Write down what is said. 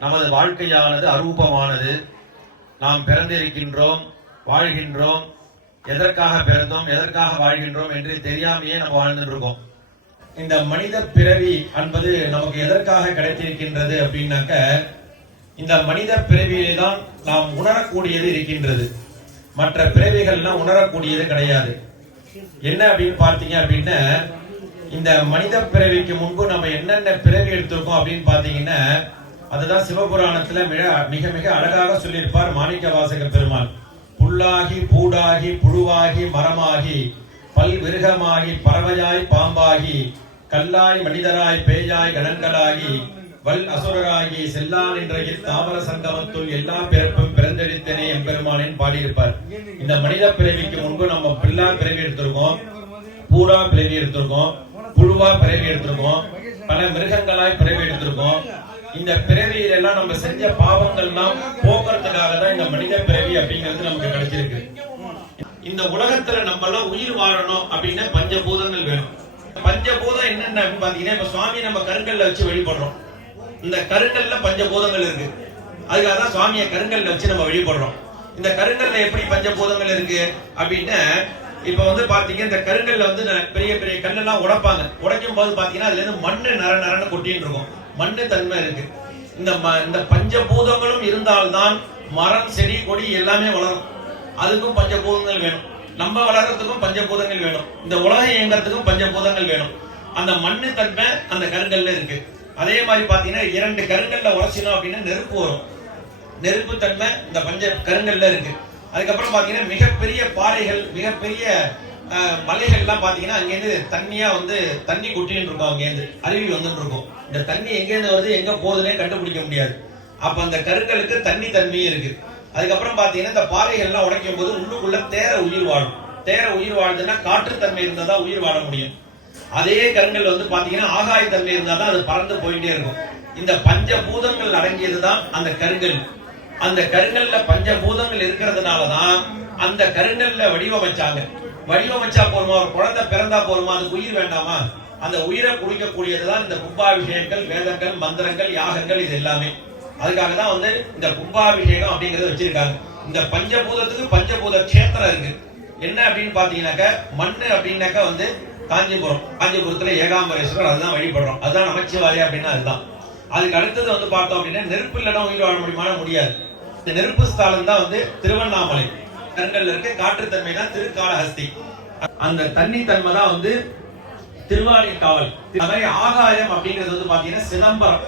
நமது வாழ்க்கையானது அரூபமானது. நாம் பிறந்திருக்கின்றோம் வாழ்கின்றோம் எதற்காக பிறந்தோம் எதற்காக வாழ்கின்றோம் என்று தெரியாமையே நம்ம வாழ்ந்துட்டு இருக்கோம் இந்த மனித பிறவி என்பது நமக்கு எதற்காக கிடைத்திருக்கின்றது அப்படின்னாக்க இந்த மனித பிறவியிலே தான் நாம் உணரக்கூடியது இருக்கின்றது. மற்ற பிறவிகள்லாம் உணரக்கூடியது கிடையாது. என்ன அப்படின்னு பார்த்தீங்க அப்படின்னா இந்த மனித பிறவிக்கு முன்பு நம்ம என்னென்ன பிறவி எடுத்திருக்கோம் அப்படின்னு பார்த்தீங்கன்னா அதுதான் சிவபுராணத்துல மிக மிக மிக அழகாக சொல்லியிருப்பார் மாணிக்க வாசக பெருமாள். புல்லாகி பூடாகி புழுவாகி மரமாகி பல் விருகமாகி பறவையாய் பாம்பாகி கல்லாய் மனிதராய் பேயாய் கணங்களாகி வல் அசுரராகி செல்லான் என்ற தாவர சங்கமத்துள் எல்லா பிறப்பும் பிறந்தெடுத்தனே எம்பெருமானின் பாடியிருப்பார். இந்த மனித பிறவிக்கு முன்பு நம்ம பில்லா பிறவி எடுத்திருக்கோம் பூடா பிறவி எடுத்திருக்கோம் புழுவா பிறவி எடுத்திருக்கோம் பல மிருகங்களாய் பிறவி எடுத்திருக்கோம். இந்த பிறவியில எல்லாம் நம்ம செஞ்ச பாவங்கள்லாம் போக்குறதுக்காக தான் இந்த மனித பிறவி அப்படிங்கிறது நமக்கு கிடைச்சிருக்கு. இந்த உலகத்துல நம்ம எல்லாம் உயிர் வாழணும் அப்படின்னா பஞ்சபூதங்கள் வேணும். பஞ்சபூதம் என்னென்ன பாத்தீங்கன்னா இப்ப சுவாமி நம்ம கருங்கல்ல வச்சு வழிபடுறோம். இந்த கருங்கல்ல பஞ்சபூதங்கள் இருக்கு. அதுக்காக தான் சுவாமியை கருங்கல்ல வச்சு நம்ம வழிபடுறோம். இந்த கருங்கல்ல எப்படி பஞ்சபூதங்கள் இருக்கு அப்படின்னா இப்ப வந்து பாத்தீங்க இந்த கருங்கல்ல வந்து ந- பெரிய பெரிய கல்லெல்லாம் உடைப்பாங்க. உடைக்கும் போது பாத்தீங்கன்னா அதுல இருந்து மண்ணு நர நரன்னு கொட்டின்னு இருக்கும். மண்ணு தன்மை இருக்கு. இந்த ம- இந்த பஞ்சபூதங்களும் இருந்தால்தான் மரம் செடி கொடி எல்லாமே வளரும். அதுக்கும் பஞ்சபூதங்கள் வேணும். நம்ம வளர்றதுக்கும் பஞ்சபூதங்கள் வேணும். இந்த உலகம் இயங்குறதுக்கும் பஞ்சபூதங்கள் வேணும். அந்த மண்ணு தன்மை அந்த கருங்கல்ல இருக்கு. அதே மாதிரி பாத்தீங்கன்னா இரண்டு கருங்கல்ல உரைச்சினோம் அப்படின்னா நெருப்பு வரும். நெருப்பு தன்மை இந்த பஞ்ச கருங்கல்ல இருக்கு. அதுக்கப்புறம் பாத்தீங்கன்னா மிகப்பெரிய பாறைகள் மிகப்பெரிய மலைகள்லாம் பார்த்தீங்கன்னா அங்கேருந்து தண்ணியாக வந்து தண்ணி கொட்டின்னு இருக்கும் அங்கேருந்து அருவி வந்துட்டு இருக்கும். இந்த தண்ணி எங்கேருந்து வருது எங்கே போகுதுன்னே கண்டுபிடிக்க முடியாது. அப்போ அந்த கருங்கலுக்கு தண்ணி தன்மையும் இருக்குது அதுக்கப்புறம் பார்த்தீங்கன்னா இந்த பாறைகள்லாம் உடைக்கும் போது உள்ளுக்குள்ளே தேர உயிர் வாழும். தேர உயிர் வாழுதுன்னா காற்றுத்தன்மை இருந்தால் தான் உயிர் வாழ முடியும். அதே கருங்கல் வந்து பார்த்தீங்கன்னா ஆகாயத்தன்மை இருந்தால் தான் அது பறந்து போயிட்டே இருக்கும். இந்த பஞ்ச பூதங்கள் அடங்கியது தான் அந்த கருங்கல் அந்த கருங்கல்ல பஞ்ச பூதங்கள் இருக்கிறதுனால தான் அந்த கருங்கல்ல வடிவமைச்சாங்க. வடிவமைச்சா போருமா ஒரு குழந்தை பிறந்தா போருமா அதுக்கு உயிர் வேண்டாமா? அந்த உயிரை குடிக்கக்கூடியதுதான் இந்த கும்பாபிஷேகங்கள் வேதங்கள் மந்திரங்கள் யாகங்கள் இது எல்லாமே. அதுக்காக தான் வந்து இந்த கும்பாபிஷேகம் அப்படிங்கறத வச்சிருக்காங்க. இந்த பஞ்சபூதத்துக்கு பஞ்சபூத கஷேத்திரம் இருக்கு. என்ன அப்படின்னு பாத்தீங்கன்னாக்க மண்ணு அப்படின்னாக்கா வந்து காஞ்சிபுரம். காஞ்சிபுரத்துல ஏகாம்பரேஸ்வரர் அதுதான் வழிபடுறோம். அதுதான் நமச்சிவாய அப்படின்னா அதுதான். அதுக்கு அடுத்தது வந்து பார்த்தோம் அப்படின்னா நெருப்பு இல்லைன்னா உயிர் வாழ முடியுமான முடியாது. இந்த நெருப்பு ஸ்தலம் தான் வந்து திருவண்ணாமலை. கருங்கல்ல இருக்க. காற்றுத்தன்மை தான் திருக்காலஹஸ்தி. அந்த தண்ணி தன்மை தான் வந்து திருவாலி காவல். ஆகாயம் அப்படிங்கிறது வந்து பாத்தீங்கன்னா சிதம்பரம்.